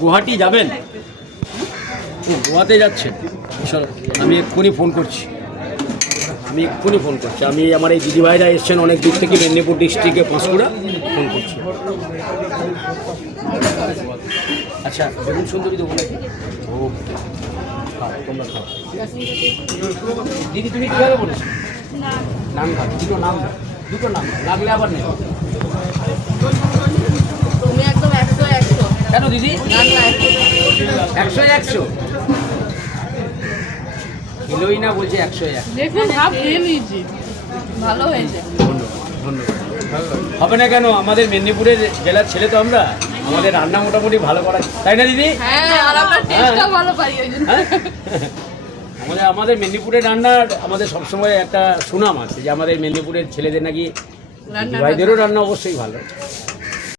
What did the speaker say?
গুয়াহাটি যাবেন? ও গোয়াতে যাচ্ছেন? আমি এক্ষুনি ফোন করছি। আমি আমার এই দিদিভাইরা এসছেন অনেক দূর থেকে, মেদিনীপুর ডিস্ট্রিক্টে পাঁশকুড়া। ফোন করছি। আচ্ছা, বেগুন সুন্দরী দেবো নাকি? ও তোমরা খাও। দিদি তুমি কীভাবে বলেছো? নাম খাও, দুটো নাম লাগলে আবার নেই। তুমি একদম 100 কেন দিদি? 100 কিলোই না, বলছে 101। দেখুন হাফ দিয়ে নিয়েছি, ভালো হয়েছে। ধন্যবাদ। হবে না কেন, আমাদের মেদিনীপুরের জেলার ছেলে তো আমরা, আমাদের রান্না মোটামুটি ভালো করা, তাই না দিদি? হ্যাঁ, আর আমরা টেস্টটাও ভালো পাই ওই জন্য। আমাদের মেদিনীপুরের রান্নার আমাদের সবসময় একটা সুনাম আছে যে আমাদের মেদিনীপুরের ছেলেদের নাকি, ভাইদেরও রান্না অবশ্যই ভালো।